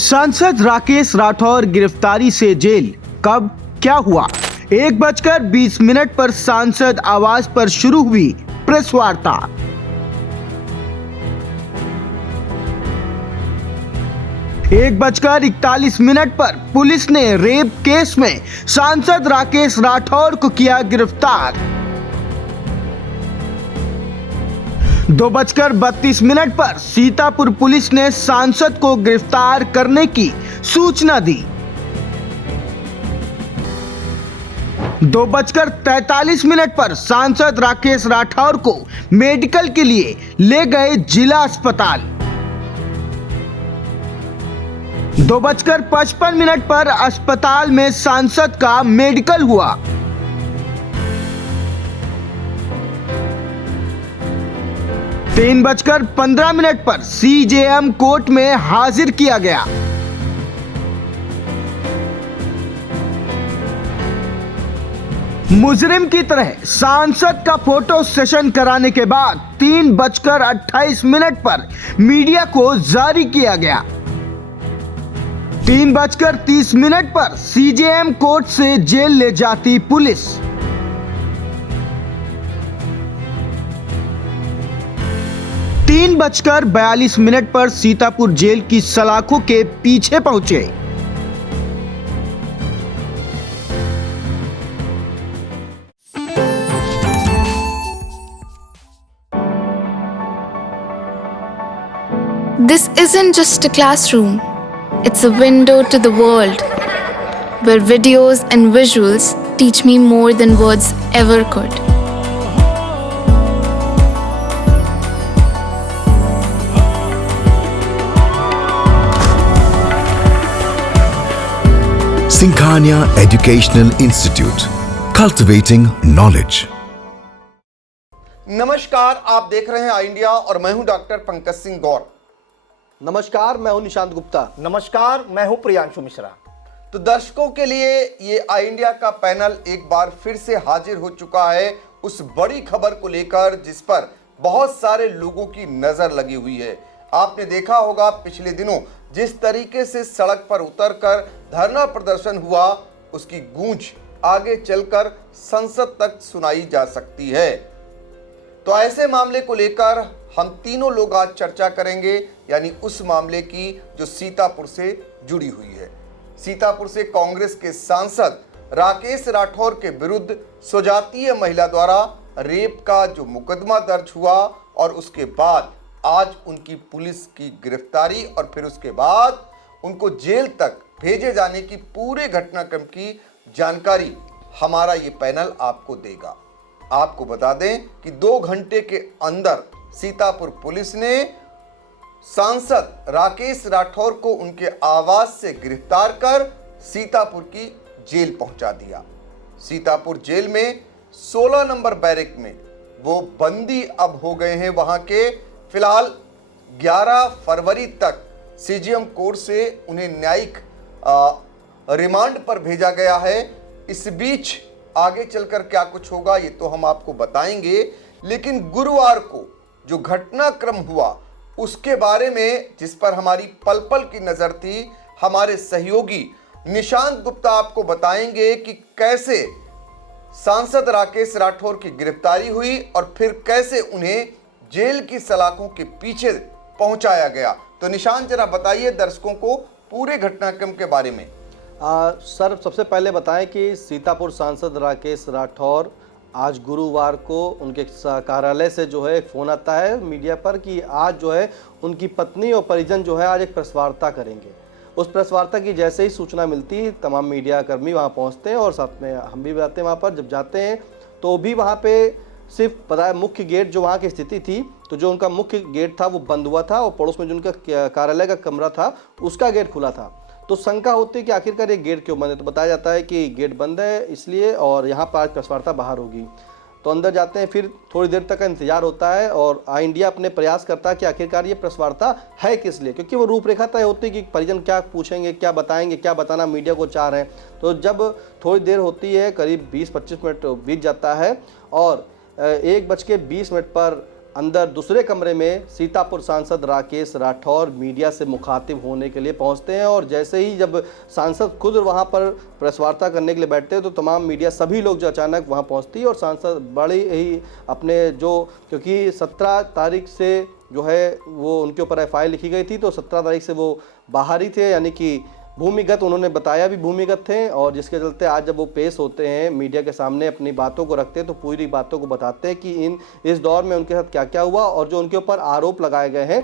सांसद राकेश राठौर गिरफ्तारी से जेल, कब क्या हुआ? 1:20 पर सांसद आवास पर शुरू हुई प्रेस वार्ता। एक 1:41 पर पुलिस ने रेप केस में सांसद राकेश राठौर को किया गिरफ्तार। 2:32 पर सीतापुर पुलिस ने सांसद को गिरफ्तार करने की सूचना दी। 2:43 पर सांसद राकेश राठौर को मेडिकल के लिए ले गए जिला अस्पताल। 2:55 पर अस्पताल में सांसद का मेडिकल हुआ। 3:15 पर सीजेएम कोर्ट में हाजिर किया गया। मुजरिम की तरह सांसद का फोटो सेशन कराने के बाद 3:28 पर मीडिया को जारी किया गया। 3:30 पर सीजेएम कोर्ट से जेल ले जाती पुलिस। 3:42 पर सीतापुर जेल की सलाखों के पीछे पहुंचे। This isn't just a classroom, it's a window to the world, where videos and visuals teach me more than words ever could. Sinkhania Educational Institute, cultivating knowledge. नमस्कार, आप देख रहे हैं आई इंडिया और मैं हूं डॉक्टर पंकज सिंह गौर। नमस्कार, मैं हूं निशांत गुप्ता। नमस्कार, मैं हूं प्रियांशु मिश्रा। तो दर्शकों के लिए ये आई इंडिया का पैनल एक बार फिर से हाजिर हो चुका है उस बड़ी खबर को लेकर जिस पर बहुत सारे लोगों की नजर लगी हुई है। आपने देखा होगा पिछले दिनों जिस तरीके से सड़क पर उतरकर धरना प्रदर्शन हुआ, उसकी गूंज आगे चलकर संसद तक सुनाई जा सकती है। तो ऐसे मामले को लेकर हम तीनों लोग आज चर्चा करेंगे, यानी उस मामले की जो सीतापुर से जुड़ी हुई है। सीतापुर से कांग्रेस के सांसद राकेश राठौर के विरुद्ध स्वजातीय महिला द्वारा रेप का जो मुकदमा दर्ज हुआ और उसके बाद आज उनकी पुलिस की गिरफ्तारी और फिर उसके बाद उनको जेल तक भेजे जाने की पूरे घटनाक्रम की जानकारी हमारा ये पैनल आपको देगा। आपको बता दें कि 2 घंटे के अंदर सीतापुर पुलिस ने सांसद राकेश राठौर को उनके आवास से गिरफ्तार कर सीतापुर की जेल पहुंचा दिया। सीतापुर जेल में 16 नंबर बैरक में वो बंदी अब हो गए हैं। वहां के फिलहाल 11 फरवरी तक सीजेएम कोर्ट से उन्हें न्यायिक रिमांड पर भेजा गया है। इस बीच आगे चलकर क्या कुछ होगा ये तो हम आपको बताएंगे, लेकिन गुरुवार को जो घटनाक्रम हुआ उसके बारे में जिस पर हमारी पल पल की नजर थी, हमारे सहयोगी निशांत गुप्ता आपको बताएंगे कि कैसे सांसद राकेश राठौर की गिरफ्तारी हुई और फिर कैसे उन्हें जेल की सलाखों के पीछे पहुंचाया गया। तो निशांत जरा बताइए दर्शकों को पूरे घटनाक्रम के बारे में। सर, सबसे पहले बताएं कि सीतापुर सांसद राकेश राठौर आज गुरुवार को उनके कार्यालय से जो है एक फ़ोन आता है मीडिया पर कि आज जो है उनकी पत्नी और परिजन जो है आज एक प्रेस वार्ता करेंगे। उस प्रेस वार्ता की जैसे ही सूचना मिलती तमाम मीडिया कर्मी वहाँ पहुँचते हैं और साथ में हम भी जाते हैं वहाँ पर। जब जाते हैं तो भी वहाँ पे सिर्फ पता है मुख्य गेट जो वहाँ की स्थिति थी, तो जो उनका मुख्य गेट था वो बंद हुआ था और पड़ोस में जो उनका कार्यालय का कमरा था उसका गेट खुला था। तो शंका होती है कि आखिरकार ये गेट क्यों बंद है, तो बताया जाता है कि गेट बंद है इसलिए और यहाँ पर आज प्रेस वार्ता बाहर होगी। तो अंदर जाते हैं, फिर थोड़ी देर तक का इंतजार होता है और आई इंडिया अपने प्रयास करता है कि आखिरकार ये प्रेस वार्ता है किस लिए, क्योंकि वो रूपरेखा तय होती है कि परिजन क्या पूछेंगे, क्या बताएंगे, क्या बताना मीडिया को चाह रहे हैं। तो जब थोड़ी देर होती है, करीब 20-25 मिनट बीत जाता है और 1:20 पर अंदर दूसरे कमरे में सीतापुर सांसद राकेश राठौर मीडिया से मुखातिब होने के लिए पहुंचते हैं और जैसे ही जब सांसद खुद वहां पर प्रेस वार्ता करने के लिए बैठते हैं तो तमाम मीडिया सभी लोग जो अचानक वहां पहुंचती है और सांसद बड़ी ही अपने जो क्योंकि 17 तारीख से जो है वो उनके ऊपर FIR लिखी गई थी, तो 17 तारीख से वो बाहर ही थे, यानी कि भूमिगत, उन्होंने बताया भी भूमिगत थे। और जिसके चलते आज जब वो पेश होते हैं मीडिया के सामने अपनी बातों को रखते हैं तो पूरी बातों को बताते हैं कि इस दौर में उनके साथ क्या क्या हुआ और जो उनके ऊपर आरोप लगाए गए हैं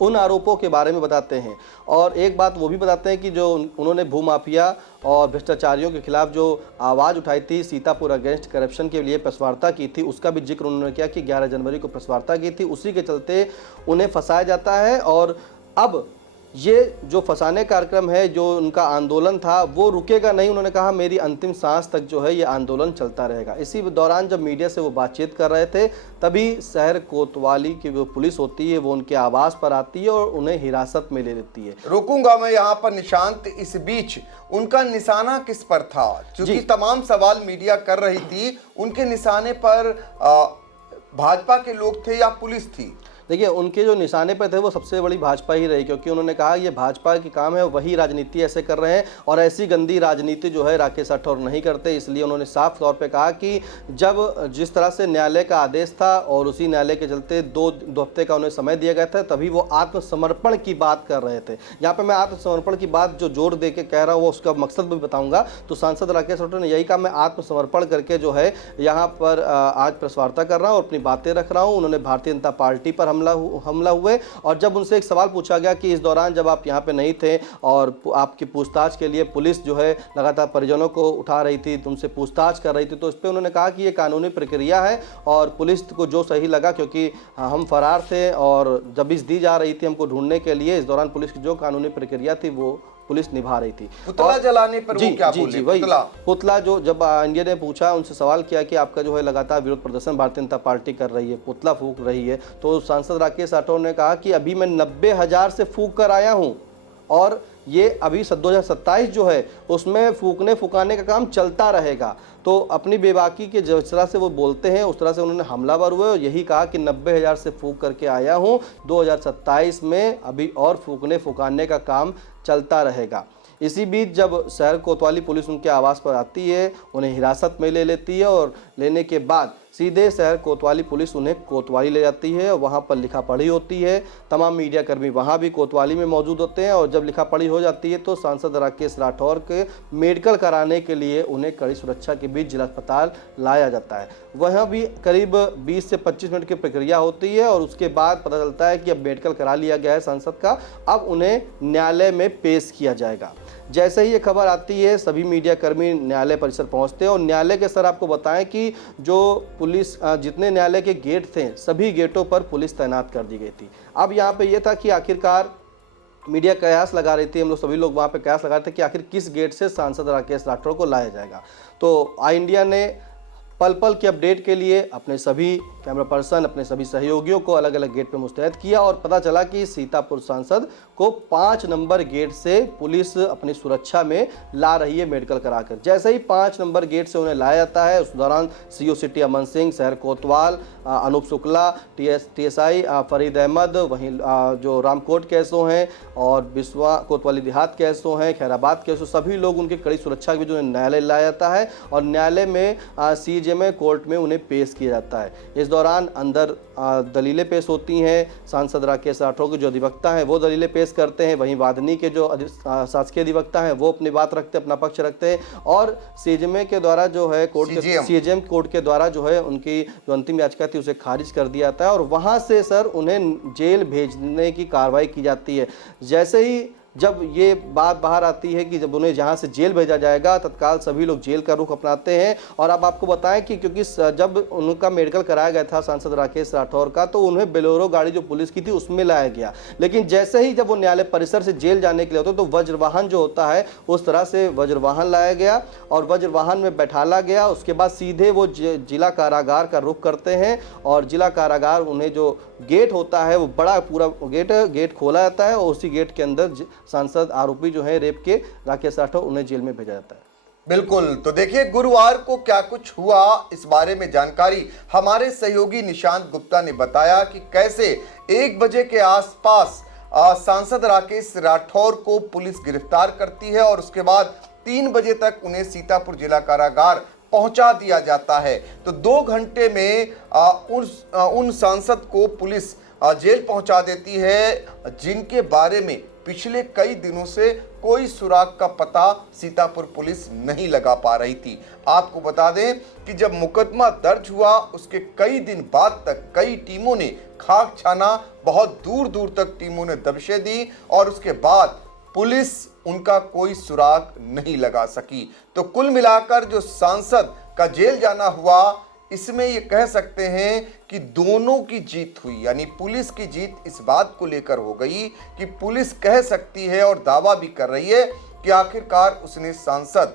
उन आरोपों के बारे में बताते हैं। और एक बात वो भी बताते हैं कि जो उन्होंने भूमाफिया और भ्रष्टाचारियों के खिलाफ जो आवाज़ उठाई थी, सीतापुर अगेंस्ट करप्शन के लिए प्रेस वार्ता की थी, उसका भी जिक्र उन्होंने किया कि 11 जनवरी को प्रेस वार्ता की थी, उसी के चलते उन्हें फंसाया जाता है। और अब ये जो फंसाने कार्यक्रम है, जो उनका आंदोलन था वो रुकेगा नहीं। उन्होंने कहा मेरी अंतिम सांस तक जो है ये आंदोलन चलता रहेगा। इसी दौरान जब मीडिया से वो बातचीत कर रहे थे तभी शहर कोतवाली की जो पुलिस होती है वो उनके आवास पर आती है और उन्हें हिरासत में ले लेती है। रुकूंगा मैं यहाँ पर निशांत, इस बीच उनका निशाना किस पर था? क्योंकि तमाम सवाल मीडिया कर रही थी, उनके निशाने पर भाजपा के लोग थे या पुलिस थी? देखिए, उनके जो निशाने पर थे वो सबसे बड़ी भाजपा ही रही, क्योंकि उन्होंने कहा ये भाजपा की काम है, वही राजनीति ऐसे कर रहे हैं और ऐसी गंदी राजनीति जो है राकेश राठौर नहीं करते। इसलिए उन्होंने साफ तौर पे कहा कि जब जिस तरह से न्यायालय का आदेश था और उसी न्यायालय के चलते दो हफ्ते का उन्हें समय दिया गया था, तभी वो आत्मसमर्पण की बात कर रहे थे। यहाँ पर मैं आत्मसमर्पण की बात जो जोर दे के कह रहा हूँ उसका मकसद भी बताऊँगा। तो सांसद राकेश राठौर ने यही कहा, मैं आत्मसमर्पण करके जो है यहाँ पर आज प्रेस वार्ता कर रहा हूँ और अपनी बातें रख रहा हूँ। उन्होंने भारतीय जनता पार्टी पर हमला हुए और जब उनसे एक सवाल पूछा गया कि इस दौरान जब आप यहाँ पे नहीं थे और आपकी पूछताछ के लिए पुलिस जो है लगातार परिजनों को उठा रही थी, तुमसे पूछताछ कर रही थी, तो इस पर उन्होंने कहा कि ये कानूनी प्रक्रिया है और पुलिस को जो सही लगा, क्योंकि हम फरार थे और दबिश दी जा रही थी हमको ढूंढने के लिए, इस दौरान पुलिस की जो कानूनी प्रक्रिया थी वो पुलिस निभा रही थी। पुतला जलाने पर वो क्या बोले? वही पुतला जो जब इंडिया ने पूछा, उनसे सवाल किया कि आपका जो है लगातार विरोध प्रदर्शन भारतीय जनता पार्टी कर रही है, पुतला फूंक रही है, तो सांसद राकेश राठौर ने कहा कि अभी मैं 90,000 से फूंक कर आया हूं और ये अभी 2027 जो है उसमें फुकाने का काम चलता रहेगा। तो अपनी बेबाकी के जिस तरह से वो बोलते हैं उस तरह से उन्होंने हमलावर हुए और यही कहा कि 90,000 से फूंक करके आया हूं, 2027 में अभी और फुकाने का काम चलता रहेगा। इसी बीच जब शहर कोतवाली पुलिस उनके आवास पर आती है, उन्हें हिरासत में ले लेती है और लेने के बाद सीधे शहर कोतवाली पुलिस उन्हें कोतवाली ले जाती है। वहाँ पर लिखा पढ़ी होती है, तमाम मीडिया कर्मी वहाँ भी कोतवाली में मौजूद होते हैं और जब लिखा पढ़ी हो जाती है तो सांसद राकेश राठौर के मेडिकल कराने के लिए उन्हें कड़ी सुरक्षा के बीच जिला अस्पताल लाया जाता है। वहाँ भी करीब 20 से 25 मिनट की प्रक्रिया होती है और उसके बाद पता चलता है कि अब मेडिकल करा लिया गया है सांसद का, अब उन्हें न्यायालय में पेश किया जाएगा। जैसे ही ये खबर आती है सभी मीडिया कर्मी न्यायालय परिसर पहुंचते हैं और न्यायालय के सर आपको बताएं कि जो पुलिस जितने न्यायालय के गेट थे सभी गेटों पर पुलिस तैनात कर दी गई थी। अब यहाँ पे ये था कि आखिरकार मीडिया कयास लगा रही थी, हम लोग सभी लोग वहाँ पे कयास लगा रहे थे कि आखिर किस गेट से सांसद राकेश राठौर को लाया जाएगा। तो आई इंडिया ने पल पल के अपडेट के लिए अपने सभी कैमरा पर्सन, अपने सभी सहयोगियों को अलग अलग गेट पर मुस्तैद किया और पता चला कि सीतापुर सांसद को 5 नंबर गेट से पुलिस अपनी सुरक्षा में ला रही है मेडिकल कराकर। जैसे ही 5 नंबर गेट से उन्हें लाया जाता है उस दौरान CO सिटी अमन सिंह, शहर कोतवाल अनूप शुक्ला, TSI फरीद अहमद, वहीं जो रामकोट कैसो हैं और बिस्वा कोतवाली देहात कैसो हैं, खैराबाद कैसो, सभी लोग उनकी कड़ी सुरक्षा के बीच उन्हें न्यायालय लाया जाता है और न्यायालय में CJM कोर्ट में उन्हें पेश किया जाता है। इस दौरान अंदर दलीलें पेश होती हैं, सांसद राकेश राठौर के जो अधिवक्ता हैं वो दलीलें पेश करते हैं, वहीं वादनी के जो शासकीय अधिवक्ता हैं वो अपनी बात रखते हैं, अपना पक्ष रखते हैं और CJM के द्वारा जो है CJM कोर्ट के द्वारा जो है उनकी जो अंतिम याचिका थी उसे खारिज कर दिया जाता है और वहाँ से सर उन्हें जेल भेजने की कार्रवाई की जाती है। जैसे ही जब ये बात बाहर आती है कि जब उन्हें जहाँ से जेल भेजा जाएगा तत्काल सभी लोग जेल का रुख अपनाते हैं। और अब आपको बताएं कि क्योंकि जब उनका मेडिकल कराया गया था सांसद राकेश राठौर का तो उन्हें बोलेरो गाड़ी जो पुलिस की थी उसमें लाया गया, लेकिन जैसे ही जब वो न्यायालय परिसर से जेल जाने के लिए होते तो वज्रवाहन जो होता है उस तरह से वज्रवाहन लाया गया और वज्रवाहन में बैठाला गया। उसके बाद सीधे वो जिला कारागार का रुख करते हैं और जिला कारागार उन्हें जो गेट होता है वो बड़ा पूरा गेट खोला जाता है और उसी गेट के अंदर सांसद आरोपी जो है रेप के राकेश राठौर उन्हें जेल में भेजा जाता है। बिल्कुल। तो देखिए गुरुवार को क्या कुछ हुआ, इस बारे में जानकारी हमारे सहयोगी निशांत गुप्ता ने बताया कि कैसे 1 बजे के आसपास सांसद राकेश राठौर को पुलिस गिरफ्तार करती है और उसके बाद 3 बजे तक उन्हें सीतापुर जिला कारागार पहुंचा दिया जाता है। तो 2 घंटे में उन सांसद को पुलिस जेल पहुंचा देती है, जिनके बारे में पिछले कई दिनों से कोई सुराग का पता सीतापुर पुलिस नहीं लगा पा रही थी। आपको बता दें कि जब मुकदमा दर्ज हुआ उसके कई दिन बाद तक कई टीमों ने खाक छाना, बहुत दूर दूर तक टीमों ने दबिशें दी और उसके बाद पुलिस उनका कोई सुराग नहीं लगा सकी। तो कुल मिलाकर जो सांसद का जेल जाना हुआ, इसमें ये कह सकते हैं कि दोनों की जीत हुई, यानी पुलिस की जीत इस बात को लेकर हो गई कि पुलिस कह सकती है और दावा भी कर रही है कि आखिरकार उसने सांसद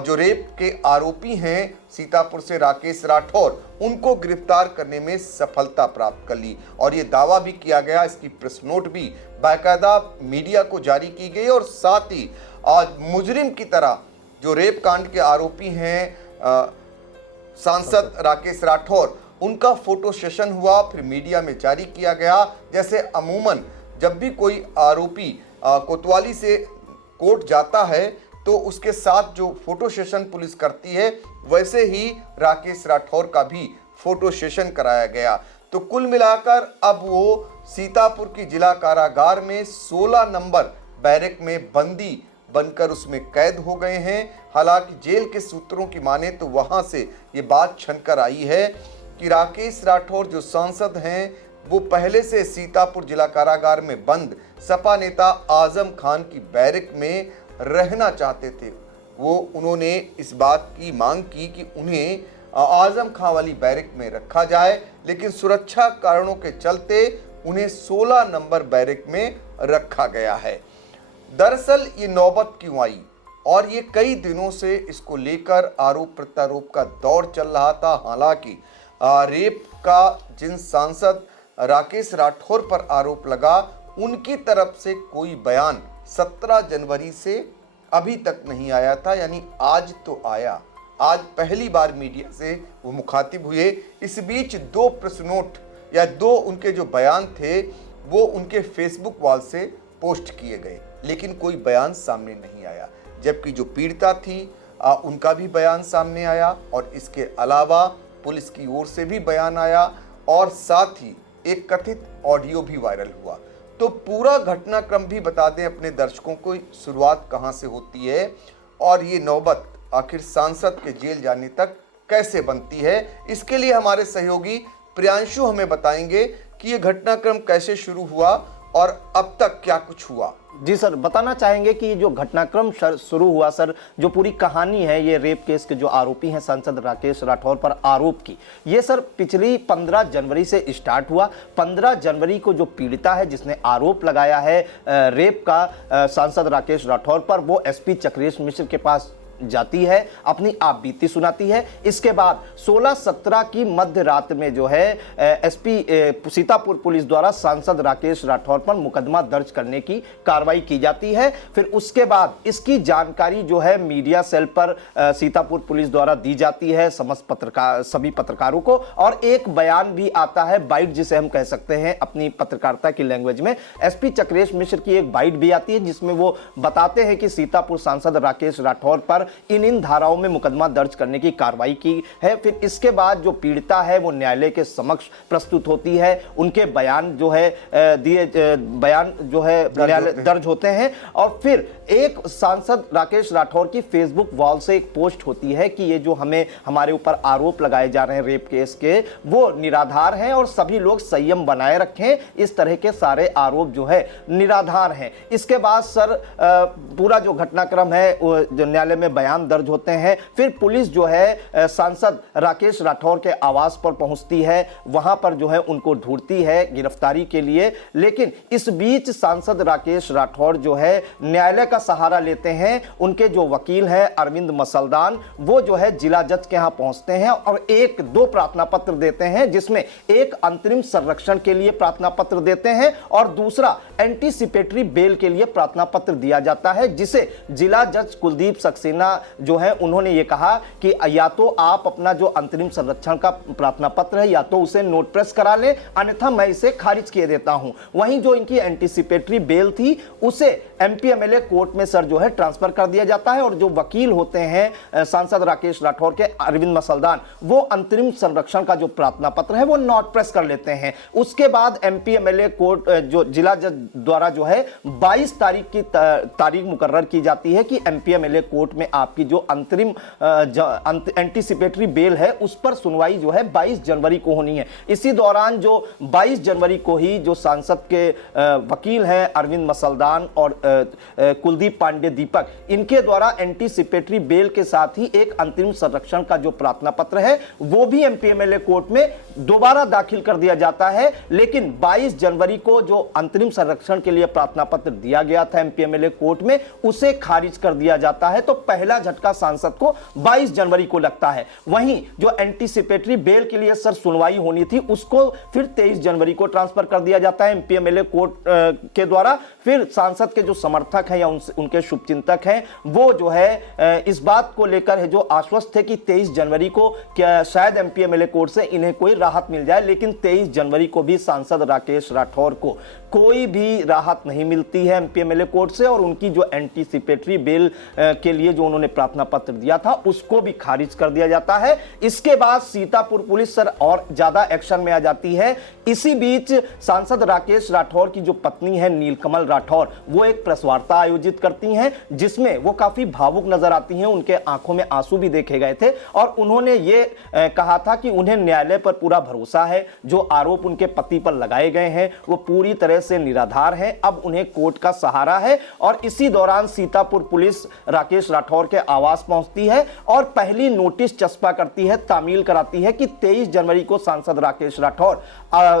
जो रेप के आरोपी हैं सीतापुर से राकेश राठौर, उनको गिरफ्तार करने में सफलता प्राप्त कर ली। और ये दावा भी किया गया, इसकी प्रेस नोट भी बाकायदा मीडिया को जारी की गई और साथ ही मुजरिम की तरह जो रेप कांड के आरोपी हैं सांसद राकेश राठौर, उनका फोटो सेशन हुआ, फिर मीडिया में जारी किया गया। जैसे अमूमन जब भी कोई आरोपी कोतवाली से कोर्ट जाता है तो उसके साथ जो फोटो सेशन पुलिस करती है, वैसे ही राकेश राठौर का भी फोटो सेशन कराया गया। तो कुल मिलाकर अब वो सीतापुर की जिला कारागार में 16 नंबर बैरक में बंदी बनकर उसमें कैद हो गए हैं। हालांकि जेल के सूत्रों की माने तो वहां से ये बात छनकर आई है कि राकेश राठौर जो सांसद हैं वो पहले से सीतापुर जिला कारागार में बंद सपा नेता आजम खान की बैरक में रहना चाहते थे। उन्होंने इस बात की मांग की कि उन्हें आजम खान वाली बैरक में रखा जाए, लेकिन सुरक्षा कारणों के चलते उन्हें 16 नंबर बैरक में रखा गया है। दरअसल ये नौबत क्यों आई और ये कई दिनों से इसको लेकर आरोप प्रत्यारोप का दौर चल रहा था। हालांकि रेप का जिन सांसद राकेश राठौर पर आरोप लगा, उनकी तरफ से कोई बयान 17 जनवरी से अभी तक नहीं आया था, यानी आज तो आया। आज पहली बार मीडिया से वो मुखातिब हुए। इस बीच 2 प्रेस नोट या 2 उनके जो बयान थे वो उनके फेसबुक वॉल से पोस्ट किए गए, लेकिन कोई बयान सामने नहीं आया। जबकि जो पीड़िता थी उनका भी बयान सामने आया और इसके अलावा पुलिस की ओर से भी बयान आया और साथ ही एक कथित ऑडियो भी वायरल हुआ। तो पूरा घटनाक्रम भी बता दें अपने दर्शकों को, शुरुआत कहां से होती है और ये नौबत आखिर सांसद के जेल जाने तक कैसे बनती है। इसके लिए हमारे सहयोगी प्रियांशु हमें बताएंगे कि ये घटनाक्रम कैसे शुरू हुआ और अब तक क्या कुछ हुआ। जी सर, बताना चाहेंगे कि जो घटनाक्रम शुरू हुआ सर, जो पूरी कहानी है ये रेप केस के जो आरोपी हैं सांसद राकेश राठौर पर आरोप की, ये सर पिछली 15 जनवरी से स्टार्ट हुआ। 15 जनवरी को जो पीड़िता है जिसने आरोप लगाया है रेप का सांसद राकेश राठौर पर, वो एसपी चक्रेश मिश्र के पास जाती है, अपनी आप बीती सुनाती है। इसके बाद 16-17 की मध्य रात में जो है एसपी सीतापुर पुलिस द्वारा सांसद राकेश राठौर पर मुकदमा दर्ज करने की कार्रवाई की जाती है। फिर उसके बाद इसकी जानकारी जो है मीडिया सेल पर सीतापुर पुलिस द्वारा दी जाती है सभी पत्रकारों को, और एक बयान भी आता है, बाइट जिसे हम कह सकते हैं अपनी पत्रकारिता की लैंग्वेज में। एसपी चक्रेश मिश्र की एक बाइट भी आती है जिसमें वो बताते हैं कि सीतापुर सांसद राकेश राठौर पर इन धाराओं में मुकदमा दर्ज करने की कार्रवाई की है। फिर इसके बाद जो पीड़िता है वो न्यायालय के समक्ष प्रस्तुत होती है, उनके बयान जो है न्यायालय दर्ज होते हैं। और फिर एक सांसद राकेश राठौर की फेसबुक वॉल से एक पोस्ट होती है कि ये जो हमारे ऊपर आरोप लगाए जा रहे हैं रेप केस के, वो निराधार हैं और सभी लोग संयम बनाए रखें, इस तरह के सारे आरोप जो है निराधार हैं। इसके बाद सर पूरा जो घटनाक्रम है जो न्यायालय में बयान दर्ज होते हैं। फिर पुलिस जो है सांसद राकेश राठौर के आवास पर पहुंचती है, वहां पर जो है उनको ढूंढती है गिरफ्तारी के लिए। लेकिन इस बीच सांसद राकेश राठौर जो है न्यायालय का सहारा लेते हैं। उनके जो वकील हैं अरविंद मसलदान, वो जो है जिला जज के यहां पहुंचते हैं और 1-2 प्रार्थना पत्र देते हैं, जिसमें एक अंतरिम संरक्षण के लिए प्रार्थना पत्र देते हैं और दूसरा एंटीसिपेटरी बेल के लिए प्रार्थना पत्र दिया जाता है, जिसे जिला जज कुलदीप सक्सेना जो है उन्होंने ये कहा कि या तो आप अपना जो अंतरिम संरक्षण का प्रार्थना पत्र है या तो उसे नोट प्रेस करा लें, अन्यथा मैं इसे खारिज किए देता हूं। वहीं जो इनकी एंटीसिपेटरी बेल थी उसे एमपीएमएलए कोर्ट में सर जो है ट्रांसफर कर दिया जाता है और जो वकील होते हैं सांसद राकेश राठौर के अरविंद मसलदान, वो अंतरिम संरक्षण का जो प्रार्थना पत्र है वो नोट प्रेस कर लेते हैं। उसके बाद एमपीएमएलए कोर्ट जो जिला जज द्वारा जो है 22 तारीख की तारीख मुकर्रर की जाती है कि एमपीएमएलए कोर्ट में आपकी जो अंतरिम एंटीसिपेटरी बेल है उस पर सुनवाई जो है 22 जनवरी को होनी है। इसी दौरान जो 22 जनवरी को ही जो सांसद के वकील हैं अरविंद मसलदान और कुलदीप पांडे दीपक, इनके द्वारा एंटीसिपेटरी बेल के साथ ही एक अंतरिम संरक्षण का जो प्रार्थना पत्र है वो भी एमपीएमएलए कोर्ट में दोबारा दाखिल कर दिया जाता है। लेकिन 22 जनवरी को जो अंतरिम संरक्षण के लिए प्रार्थना पत्र दिया गया था एमपीएमएलए कोर्ट में, उसे खारिज कर दिया जाता है। तो पहला झटका सांसद को 22 जनवरी को लगता है। वहीं जो एंटीसिपेटरी बेल के लिए सर सुनवाई होनी थी उसको फिर 23 जनवरी को ट्रांसफर कर दिया जाता है एमपीएमएलए कोर्ट के द्वारा। फिर सांसद के जो समर्थक हैं या उनके शुभचिंतक हैं वो जो है इस बात को लेकर है जो आश्वस्त थे कि 23 जनवरी को क्या शायद एमपीएमएलए कोर्ट से इन्हें कोई राहत मिल जाए, लेकिन 23 जनवरी को भी सांसद राकेश राठौर को कोई भी राहत नहीं मिलती है एमपीएमएलए कोर्ट से और उनकी जो एंटीसिपेटरी बेल के लिए जो उन्होंने प्रार्थना पत्र दिया था उसको भी खारिज कर दिया जाता है। इसके बाद सीतापुर पुलिस सर और ज्यादा एक्शन में आ जाती है। इसी बीच सांसद राकेश राठौर की जो पत्नी है नीलकमल राठौर, वो एक प्रेस वार्ता आयोजित करती हैं जिसमें वो काफी भावुक नजर आती हैं। उनके आंखों में आंसू भी देखे गए थे और उन्होंने ये कहा था कि उन्हें न्यायालय पर पूरा भरोसा है, जो आरोप उनके पति पर लगाए गए हैं वो पूरी तरह से निराधार है, अब उन्हें कोर्ट का सहारा है। और इसी दौरान सीतापुर पुलिस राकेश राठौर के आवास पहुंचती है और पहली नोटिस चस्पा करती है, तामील कराती है कि 23 जनवरी को सांसद राकेश राठौर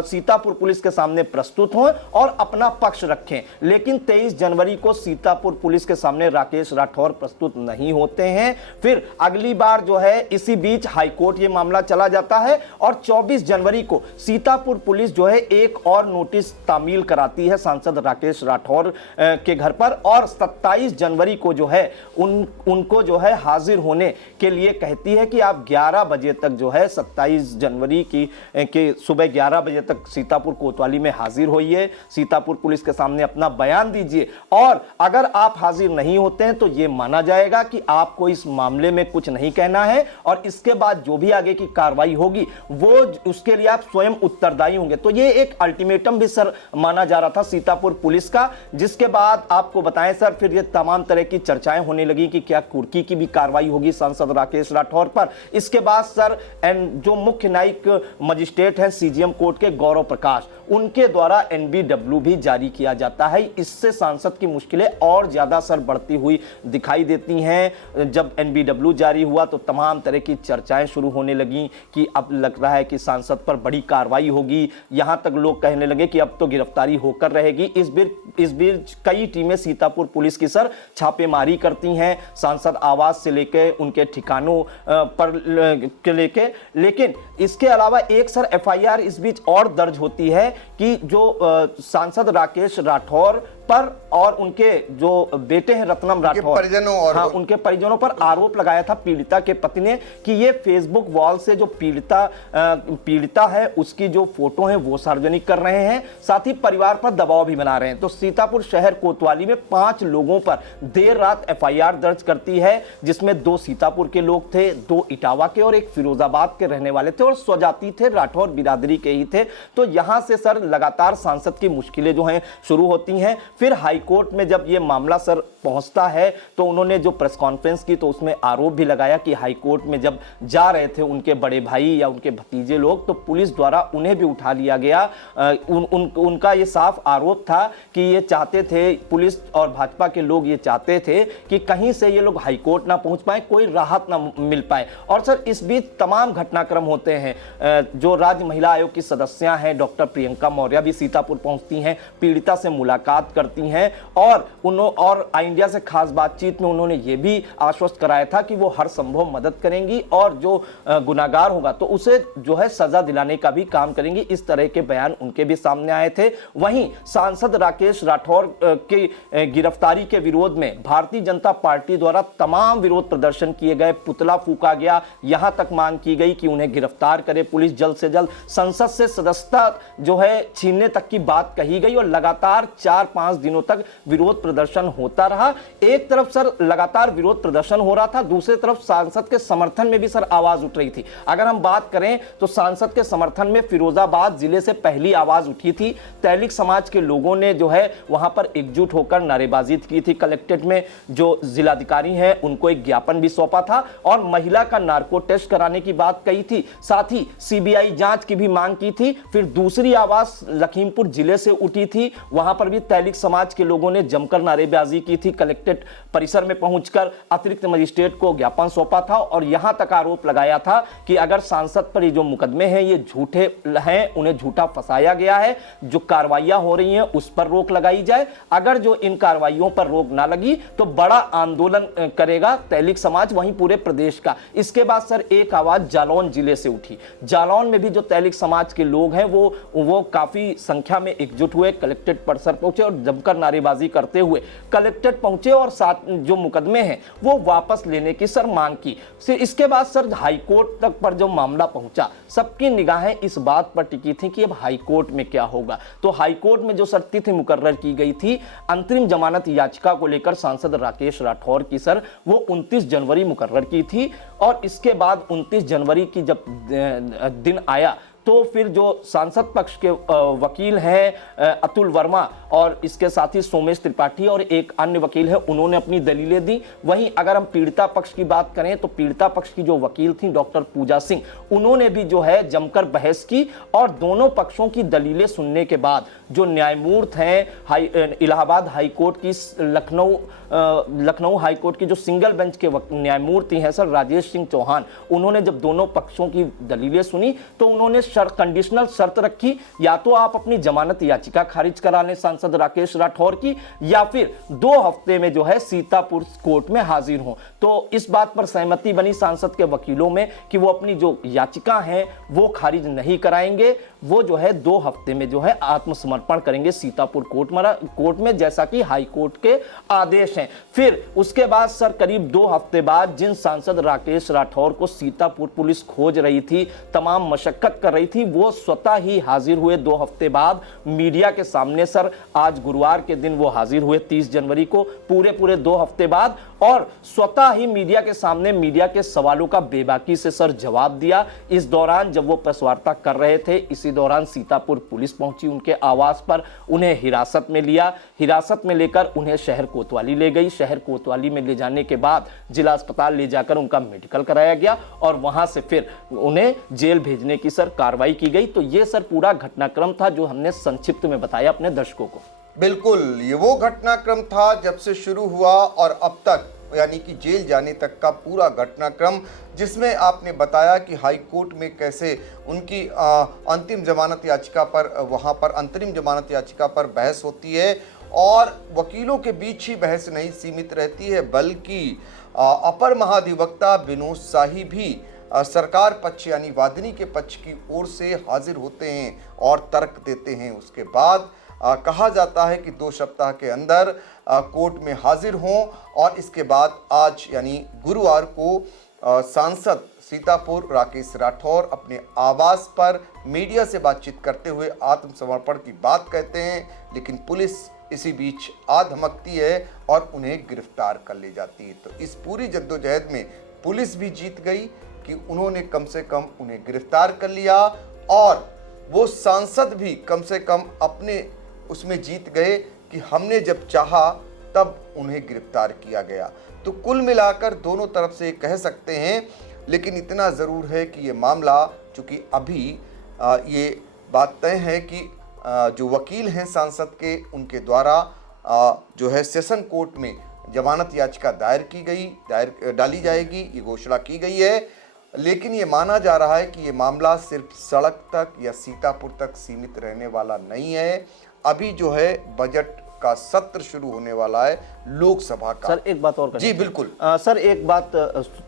सीतापुर पुलिस के सामने प्रस्तुत हों और अपना पक्ष रखें। लेकिन 23 जनवरी को सीतापुर पुलिस के सामने राकेश राठौर प्रस्तुत नहीं होते हैं। फिर अगली बार जो है इसी बीच हाईकोर्ट ये मामला चला जाता है और 24 जनवरी को सीतापुर पुलिस जो है एक और नोटिस तामील कराती है सांसद राकेश राठौर के घर पर और 27 जनवरी को जो है उनको जो है हाजिर होने के लिए कहती है कि आप 11 बजे तक जो है 27 जनवरी की सुबह 11 बजे तक सीतापुर कोतवाली में हाजिर होइए, सीतापुर पुलिस के सामने अपना बयान दीजिए और अगर आप हाजिर नहीं होते हैं तो यह माना जाएगा कि आपको इस मामले में कुछ नहीं कहना है और इसके बाद जो भी आगे की कार्रवाई होगी वो उसके लिए आप स्वयं उत्तरदायी होंगे। तो ये एक अल्टीमेटम भी सर माना जा रहा था सीतापुर पुलिस का, जिसके बाद आपको बताएं सर फिर ये तमाम तरह की चर्चाएं होने लगी कि क्या कुर्की की भी कार्रवाई होगी सांसद राकेश राठौर पर। इसके बाद सर जो मुख्य न्यायिक मजिस्ट्रेट हैं सीजीएम कोर्ट के गौरव प्रकाश, उनके द्वारा एनबीडब्ल्यू भी जारी किया जाता है। इससे सांसद की मुश्किलें और ज्यादा सर बढ़ती हुई दिखाई देती हैं। जब एनबीडब्ल्यू जारी हुआ तो तमाम तरह की चर्चाएं शुरू होने लगी कि अब लग रहा है कि सांसद पर बड़ी कार्रवाई होगी, यहां तक लोग कहने लगे कि अब तो गिरफ्तारी होकर रहेगी। इस बीच कई टीमें सीतापुर पुलिस की सर छापेमारी करती हैं, सांसद आवास से लेकर उनके ठिकानों पर के लेके। लेकिन इसके अलावा एक सर एफआईआर इस बीच और दर्ज होती है कि जो सांसद राकेश राठौर पर और उनके जो बेटे हैं रत्नम राठौर, परिजनों और उनके परिजनों पर आरोप लगाया था पीड़िता के पति ने कि ये फेसबुक वॉल से जो पीड़िता है उसकी जो फोटो है वो सार्वजनिक कर रहे हैं, साथ ही परिवार पर दबाव भी बना रहे हैं। तो सीतापुर शहर कोतवाली में 5 लोगों पर देर रात एफआईआर दर्ज करती है, जिसमें 2 सीतापुर के लोग थे, 2 इटावा के और 1 फिरोजाबाद के रहने वाले थे और स्वजाति थे, राठौर बिरादरी के ही थे। तो यहां से सर लगातार सांसद की मुश्किलें जो हैं शुरू होती हैं। फिर हाईकोर्ट में जब यह मामला सर पहुंचता है तो उन्होंने जो प्रेस कॉन्फ्रेंस की तो उसमें आरोप भी लगाया कि हाईकोर्ट में जब जा रहे थे उनके बड़े भाई या उनके भतीजे लोग तो पुलिस द्वारा उन्हें भी उठा लिया गया। उनका ये साफ आरोप था कि ये चाहते थे, पुलिस और भाजपा के लोग ये चाहते थे कि कहीं से ये लोग हाईकोर्ट ना पहुंच पाए, कोई राहत ना मिल पाए। और सर इस बीच तमाम घटनाक्रम होते हैं। जो राज्य महिला आयोग की सदस्या हैं डॉक्टर प्रियंका मौर्य भी सीतापुर पहुंचती हैं, पीड़िता से मुलाकात करती हैं और इंडिया से खास बातचीत में उन्होंने ये भी आश्वस्त कराया था कि वो हर संभव मदद करेंगी और जो गुनाहगार होगा तो उसे जो है सजा दिलाने का भी काम करेंगी। इस तरह के बयान उनके भी सामने आए थे। वहीं सांसद राकेश राठौर की गिरफ्तारी के विरोध में भारतीय जनता पार्टी द्वारा तमाम विरोध प्रदर्शन किए गए, पुतला फूका गया, यहां तक मांग की गई कि उन्हें गिरफ्तार करे पुलिस जल्द से जल्द, संसद से सदस्यता जो है छीनने तक की बात कही गई और लगातार 4-5 दिनों तक विरोध प्रदर्शन होता रहा। एक तरफ सर लगातार विरोध प्रदर्शन हो रहा था, दूसरी तरफ सांसद के समर्थन में भी सर आवाज उठ रही थी। अगर हम बात करें तो सांसद के समर्थन में फिरोजाबाद जिले से पहली आवाज उठी थी। तैलिक समाज के लोगों ने जो है वहां पर एकजुट होकर नारेबाजी की थी। कलेक्ट्रेट में जो जिलाधिकारी हैं उनको एक ज्ञापन भी सौंपा था और महिला का नार्को टेस्ट कराने की बात कही थी, साथ ही सीबीआई जांच की भी मांग की थी। फिर दूसरी आवाज लखीमपुर जिले से उठी थी, वहां पर भी तैलिक समाज के लोगों ने जमकर नारेबाजी की थी। कलेक्ट्रेट परिसर में पहुंचकर अतिरिक्त मजिस्ट्रेट को ज्ञापन सौंपा था और यहां तक आरोप लगाया था कि अगर सांसद पर ये जो मुकदमे हैं ये झूठे हैं, उन्हें झूठा फंसाया गया है, जो कार्रवाइयां हो रही हैं उस पर रोक लगाई जाए। अगर जो इन कार्रवाइयों पर रोक ना लगी तो बड़ा आंदोलन करेगा तैलिक समाज, वहीं पूरे प्रदेश का। इसके बाद सर एक आवाज जालौन जिले से उठी। जालौन में भी जो तैलिक समाज के लोग हैं वो काफी संख्या में एकजुट हुए, कलेक्ट्रेट परिसर पहुंचे और जमकर नारेबाजी करते हुए कलेक्ट्रेट पहुंचे और साथ जो मुकदमे हैं वो वापस लेने की सर मांग की। इसके बाद सर हाईकोर्ट तक पर जो मामला पहुंचा, सबकी निगाहें इस बात पर टिकी थी कि अब हाईकोर्ट में क्या होगा। तो हाईकोर्ट में जो सर तिथि मुकर्रर की गई थी अंतरिम जमानत याचिका को लेकर सांसद राकेश राठौर की सर वो 29 जनवरी मुकर्रर की थी और इसके बाद 29 जनवरी की जब दिन आया तो फिर जो सांसद पक्ष के वकील हैं अतुल वर्मा और इसके साथ ही सोमेश त्रिपाठी और एक अन्य वकील है, उन्होंने अपनी दलीलें दी। वहीं अगर हम पीड़िता पक्ष की बात करें तो पीड़िता पक्ष की जो वकील थी डॉक्टर पूजा सिंह, उन्होंने भी जो है जमकर बहस की और दोनों पक्षों की दलीलें सुनने के बाद जो न्यायमूर्ति हैं इलाहाबाद हाईकोर्ट की लखनऊ हाईकोर्ट की जो सिंगल बेंच के न्यायमूर्ति हैं सर राजेश सिंह चौहान, उन्होंने जब दोनों पक्षों की दलीलें सुनी तो उन्होंने कंडीशनल शर्त रखी, या तो आप अपनी जमानत याचिका खारिज करा लें सांसद राकेश राठौर की, या फिर 2 हफ्ते में जो है सीतापुर कोर्ट में हाजिर हो। तो इस बात पर सहमति बनी सांसद के वकीलों में कि वो अपनी जो याचिका है वो खारिज नहीं कराएंगे, वो जो है 2 हफ्ते में जो है आत्मसमर्पण करेंगे सीतापुर कोर्ट में, जैसा कि हाई कोर्ट के आदेश हैं। फिर उसके बाद सर करीब 2 हफ्ते बाद जिन सांसद राकेश राठौर को सीतापुर पुलिस खोज रही थी, तमाम मशक्कत कर रही थी, वो स्वतः ही हाजिर हुए 2 हफ्ते बाद मीडिया के सामने। सर आज गुरुवार के दिन वो हाजिर हुए 30 जनवरी को, पूरे 2 हफ्ते बाद, और स्वतः ही मीडिया के सामने मीडिया के सवालों का बेबाकी से सर जवाब दिया। इस दौरान जब वो प्रेस वार्ता कर रहे थे, इसी दौरान सीतापुर पुलिस पहुंची उनके आवास पर, उन्हें हिरासत में लिया, हिरासत में लेकर उन्हें शहर कोतवाली ले गई। शहर कोतवाली में ले जाने के बाद जिला अस्पताल ले जाकर उनका मेडिकल कराया गया और वहां से फिर उन्हें जेल भेजने की सर कार्रवाई की गई। तो ये सर पूरा घटनाक्रम था जो हमने संक्षिप्त में बताया अपने दर्शकों को। बिल्कुल, ये वो घटनाक्रम था जब से शुरू हुआ और अब तक, यानी कि जेल जाने तक का पूरा घटनाक्रम, जिसमें आपने बताया कि हाई कोर्ट में कैसे उनकी अंतिम जमानत याचिका पर, वहां पर अंतरिम जमानत याचिका पर बहस होती है और वकीलों के बीच ही बहस नहीं सीमित रहती है, बल्कि अपर महाधिवक्ता विनोद शाही भी सरकार पक्ष यानी वादिनी के पक्ष की ओर से हाजिर होते हैं और तर्क देते हैं। उसके बाद कहा जाता है कि 2 सप्ताह के अंदर कोर्ट में हाजिर हों और इसके बाद आज यानी गुरुवार को सांसद सीतापुर राकेश राठौर अपने आवास पर मीडिया से बातचीत करते हुए आत्मसमर्पण की बात कहते हैं, लेकिन पुलिस इसी बीच आ धमकती है और उन्हें गिरफ्तार कर ले जाती है। तो इस पूरी जद्दोजहद में पुलिस भी जीत गई कि उन्होंने कम से कम उन्हें गिरफ्तार कर लिया और वो सांसद भी कम से कम अपने उसमें जीत गए कि हमने जब चाहा तब उन्हें गिरफ्तार किया गया। तो कुल मिलाकर दोनों तरफ से कह सकते हैं, लेकिन इतना ज़रूर है कि ये मामला, चूँकि अभी ये बात तय है कि जो वकील हैं सांसद के, उनके द्वारा जो है सेशन कोर्ट में जमानत याचिका डाली जाएगी, ये घोषणा की गई है। लेकिन ये माना जा रहा है कि ये मामला सिर्फ सड़क तक या सीतापुर तक सीमित रहने वाला नहीं है। अभी जो है बजट का सत्र शुरू होने वाला है लोकसभा का। सर एक बात और जी बिल्कुल। सर एक बात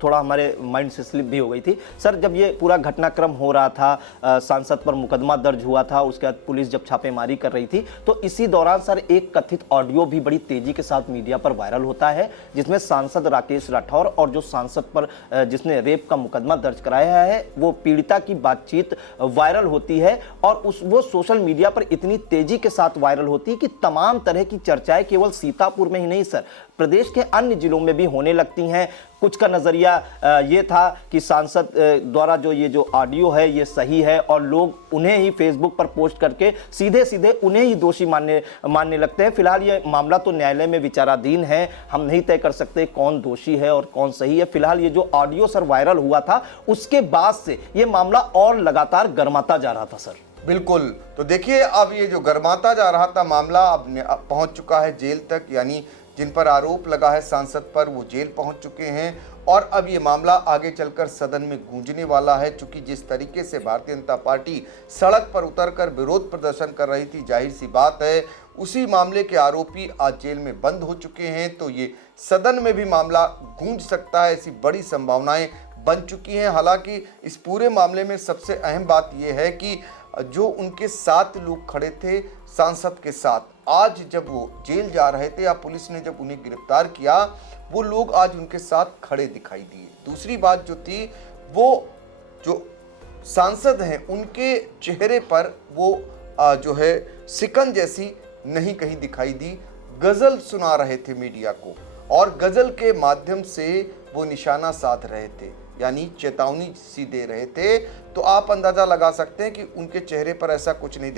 थोड़ा हमारे माइंड से स्लिप भी हो गई थी सर, जब ये पूरा घटनाक्रम हो रहा था, सांसद पर मुकदमा दर्ज हुआ था, उसके बाद पुलिस जब छापेमारी कर रही थी, तो इसी दौरान सर एक कथित ऑडियो भी बड़ी तेजी के साथ मीडिया पर वायरल होता है, जिसमें सांसद राकेश राठौर और जो सांसद पर जिसने रेप का मुकदमा दर्ज कराया है वो पीड़िता की बातचीत वायरल होती है, और वो सोशल मीडिया पर इतनी तेजी के साथ वायरल होती है कि तमाम तरह की चर्चाएं केवल सीतापुर में ही नहीं सर, प्रदेश के अन्य जिलों में भी होने लगती हैं। कुछ का नजरिया ये था कि सांसद द्वारा ये जो ऑडियो है ये सही है, और लोग उन्हें ही फेसबुक पर पोस्ट करके सीधे सीधे उन्हें ही दोषी मानने लगते हैं। फिलहाल ये मामला तो न्यायालय में विचाराधीन है, हम नहीं तय कर सकते कौन दोषी है और कौन सही है। फिलहाल ये जो ऑडियो सर वायरल हुआ था उसके बाद से ये मामला और लगातार गर्माता जा रहा था सर। बिल्कुल, तो देखिए अब ये जो गर्माता जा रहा था मामला अब पहुंच चुका है जेल तक, यानी जिन पर आरोप लगा है सांसद पर वो जेल पहुंच चुके हैं, और अब ये मामला आगे चलकर सदन में गूंजने वाला है। चूंकि जिस तरीके से भारतीय जनता पार्टी सड़क पर उतरकर विरोध प्रदर्शन कर रही थी, जाहिर सी बात है उसी मामले के आरोपी आज जेल में बंद हो चुके हैं, तो ये सदन में भी मामला गूंज सकता है, ऐसी बड़ी संभावनाएं बन चुकी हैं। हालांकि इस पूरे मामले में सबसे अहम बात यह है कि जो उनके 7 लोग खड़े थे सांसद के साथ, आज जब वो जेल जा रहे थे या पुलिस ने जब उन्हें गिरफ्तार किया, वो लोग आज उनके साथ खड़े दिखाई दिए। दूसरी बात जो थी, वो जो सांसद हैं उनके चेहरे पर वो जो है सिकन जैसी नहीं कहीं दिखाई दी। गजल सुना रहे थे मीडिया को, और गजल के माध्यम से वो निशाना साध रहे थे, यानी चेतावनी सी दे रहे थे। तो आप अंदाजा लगा सकते हैं कि उनके चेहरे पर ऐसा कुछ नहीं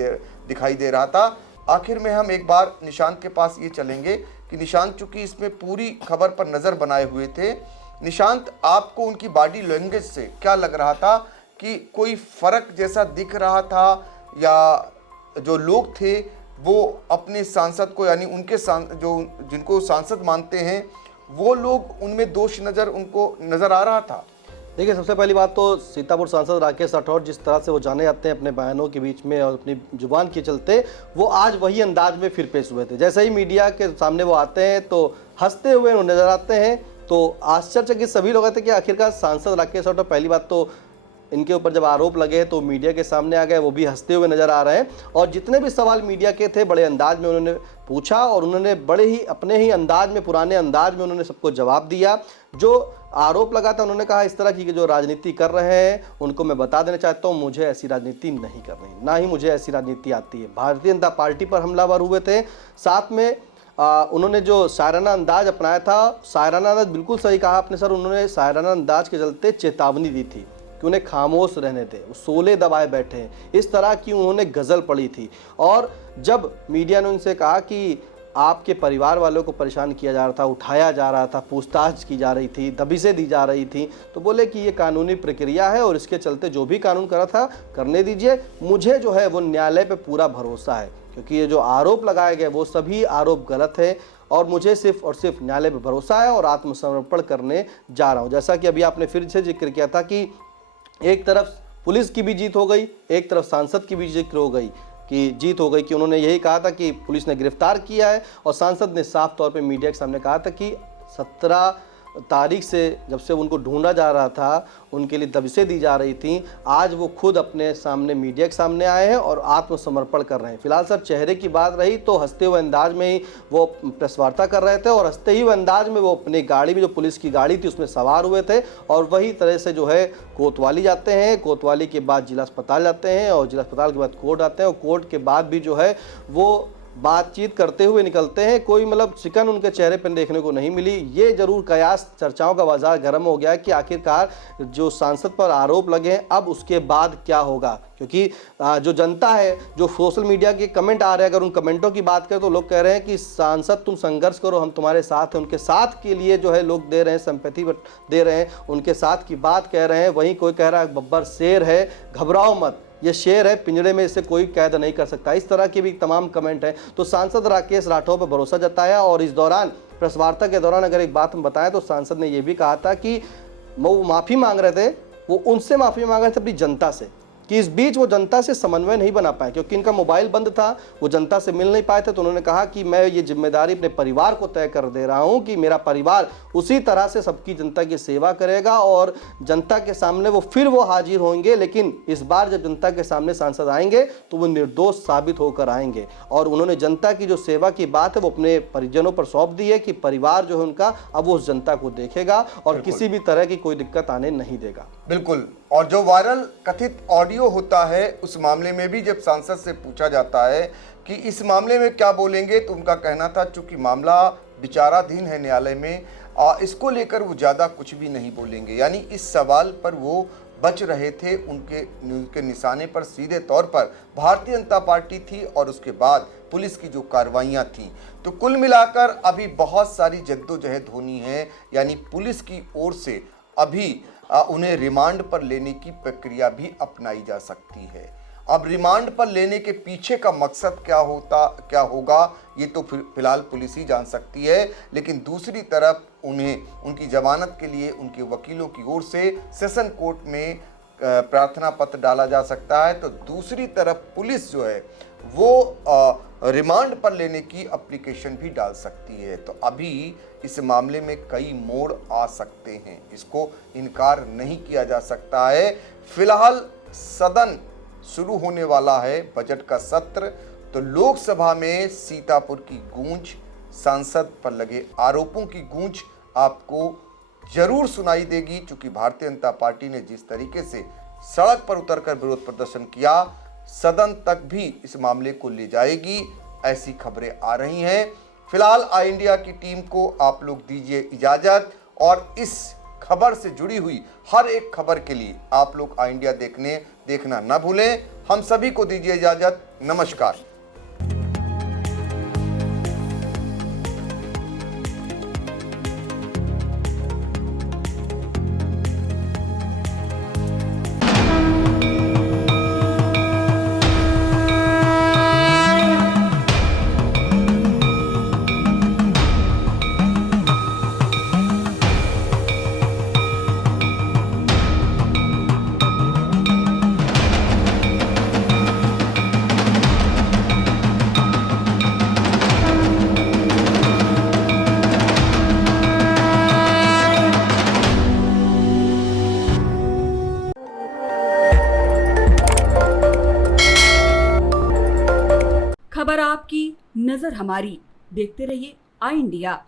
दिखाई दे रहा था। आखिर में हम एक बार निशांत के पास ये चलेंगे कि निशांत चूंकि इसमें पूरी खबर पर नज़र बनाए हुए थे, निशांत आपको उनकी बॉडी लैंग्वेज से क्या लग रहा था कि कोई फ़र्क जैसा दिख रहा था, या जो लोग थे वो अपने सांसद को, यानी उनके जो जिनको सांसद मानते हैं वो लोग उनमें दोष उनको नज़र आ रहा था? देखिए, सबसे पहली बात तो सीतापुर सांसद राकेश राठौर जिस तरह से वो जाने जाते हैं अपने बयानों के बीच में और अपनी जुबान के चलते, वो आज वही अंदाज में फिर पेश हुए थे। जैसे ही मीडिया के सामने वो आते हैं तो हंसते हुए वो नजर आते हैं, तो आश्चर्यचकित सभी लोग थे कि आखिरकार सांसद राकेश राठौर, पहली बात तो इनके ऊपर जब आरोप लगे तो मीडिया के सामने आ गए, वो भी हंसते हुए नजर आ रहे हैं, और जितने भी सवाल मीडिया के थे बड़े अंदाज में उन्होंने पूछा, और उन्होंने बड़े ही अपने ही अंदाज में, पुराने अंदाज में उन्होंने सबको जवाब दिया। जो आरोप लगा था उन्होंने कहा इस तरह की जो राजनीति कर रहे हैं उनको मैं बता देना चाहता हूं, मुझे ऐसी राजनीति नहीं करनी, ना ही मुझे ऐसी राजनीति आती है। भारतीय जनता पार्टी पर हमलावर हुए थे, साथ में उन्होंने जो शायराना अंदाज अपनाया था, शायराना अंदाज बिल्कुल सही कहा आपने सर, उन्होंने शायराना अंदाज के चलते चेतावनी दी थी कि उन्हें खामोश रहने थे, वो सोले दबाए बैठे हैं, इस तरह की उन्होंने गज़ल पढ़ी थी। और जब मीडिया ने उनसे कहा कि आपके परिवार वालों को परेशान किया जा रहा था, उठाया जा रहा था, पूछताछ की जा रही थी, दबिशें दी जा रही थी, तो बोले कि ये कानूनी प्रक्रिया है और इसके चलते जो भी कानून करा था करने दीजिए, मुझे जो है वो न्यायालय पे पूरा भरोसा है, क्योंकि ये जो आरोप लगाए गए वो सभी आरोप गलत है, और मुझे सिर्फ और सिर्फ न्यायालय पे भरोसा है और आत्मसमर्पण करने जा रहा हूँ। जैसा कि अभी आपने फिर से जिक्र किया था कि एक तरफ पुलिस की भी जीत हो गई, एक तरफ सांसद की भी जिक्र हो गई कि जीत हो गई, कि उन्होंने यही कहा था कि पुलिस ने गिरफ्तार किया है, और सांसद ने साफ तौर पे मीडिया के सामने कहा था कि 17 तारीख से जब से उनको ढूंढा जा रहा था, उनके लिए दबिशें दी जा रही थी, आज वो खुद अपने सामने मीडिया के सामने आए हैं और आत्मसमर्पण कर रहे हैं। फिलहाल सर चेहरे की बात रही तो हंसते हुए अंदाज में ही वो प्रेस वार्ता कर रहे थे, और हंसते ही हुए अंदाज में वो अपनी गाड़ी में, जो पुलिस की गाड़ी थी उसमें सवार हुए थे, और वही तरह से जो है कोतवाली जाते हैं, कोतवाली के बाद जिला अस्पताल जाते हैं, और जिला अस्पताल के बाद कोर्ट आते हैं, और कोर्ट के बाद भी जो है वो बातचीत करते हुए निकलते हैं। कोई मतलब शिकन उनके चेहरे पर देखने को नहीं मिली। ये जरूर कयास चर्चाओं का बाजार गर्म हो गया है कि आखिरकार जो सांसद पर आरोप लगे हैं अब उसके बाद क्या होगा, क्योंकि जो जनता है, जो सोशल मीडिया के कमेंट आ रहे हैं, अगर उन कमेंटों की बात करें तो लोग कह रहे हैं कि सांसद तुम संघर्ष करो, हम तुम्हारे साथ हैं, उनके साथ के लिए जो है लोग दे रहे हैं, सिंपैथी दे रहे हैं, उनके साथ की बात कह रहे हैं। वहीं कोई कह रहा है बब्बर शेर है, घबराओ मत, ये शेर है, पिंजरे में इसे कोई कैद नहीं कर सकता, इस तरह के भी तमाम कमेंट हैं। तो सांसद राकेश राठौर पर भरोसा जताया, और इस दौरान प्रेस वार्ता के दौरान अगर एक बात हम बताएं तो सांसद ने यह भी कहा था कि वो माफ़ी मांग रहे थे, वो उनसे माफ़ी मांग रहे थे अपनी जनता से, कि इस बीच वो जनता से समन्वय नहीं बना पाए, क्योंकि इनका मोबाइल बंद था, वो जनता से मिल नहीं पाए थे। तो उन्होंने कहा कि मैं ये जिम्मेदारी अपने परिवार को तय कर दे रहा हूं कि मेरा परिवार उसी तरह से सबकी जनता की सेवा करेगा और जनता के सामने वो हाजिर होंगे, लेकिन इस बार जब जनता के सामने सांसद आएंगे तो वो निर्दोष साबित होकर आएंगे। और उन्होंने जनता की जो सेवा की बात है वो अपने परिजनों पर सौंप दी है कि परिवार जो है उनका अब वो उस जनता को देखेगा और किसी भी तरह की कोई दिक्कत आने नहीं देगा। बिल्कुल। और जो वायरल कथित ऑडियो होता है उस मामले में भी जब सांसद से पूछा जाता है कि इस मामले में क्या बोलेंगे, तो उनका कहना था चूंकि मामला विचाराधीन है न्यायालय में, इसको लेकर वो ज़्यादा कुछ भी नहीं बोलेंगे। यानी इस सवाल पर वो बच रहे थे। उनके निशाने पर सीधे तौर पर भारतीय जनता पार्टी थी और उसके बाद पुलिस की जो कार्रवाइयाँ थीं। तो कुल मिलाकर अभी बहुत सारी जद्दोजहद होनी है। यानी पुलिस की ओर से अभी उन्हें रिमांड पर लेने की प्रक्रिया भी अपनाई जा सकती है। अब रिमांड पर लेने के पीछे का मकसद क्या होगा ये तो फिलहाल पुलिस ही जान सकती है। लेकिन दूसरी तरफ उन्हें उनकी जमानत के लिए उनके वकीलों की ओर से सेशन कोर्ट में प्रार्थना पत्र डाला जा सकता है। तो दूसरी तरफ पुलिस जो है वो रिमांड पर लेने की एप्लीकेशन भी डाल सकती है। तो अभी इस मामले में कई मोड़ आ सकते हैं, इसको इनकार नहीं किया जा सकता है। फिलहाल सदन शुरू होने वाला है, बजट का सत्र। तो लोकसभा में सीतापुर की गूंज, सांसद पर लगे आरोपों की गूंज आपको जरूर सुनाई देगी, क्योंकि भारतीय जनता पार्टी ने जिस तरीके से सड़क पर उतरकर विरोध प्रदर्शन किया, सदन तक भी इस मामले को ले जाएगी, ऐसी खबरें आ रही हैं। फिलहाल आई इंडिया की टीम को आप लोग दीजिए इजाजत और इस खबर से जुड़ी हुई हर एक खबर के लिए आप लोग आई इंडिया देखना ना भूलें। हम सभी को दीजिए इजाजत। नमस्कार। खबर आपकी, नजर हमारी। देखते रहिए आई इंडिया।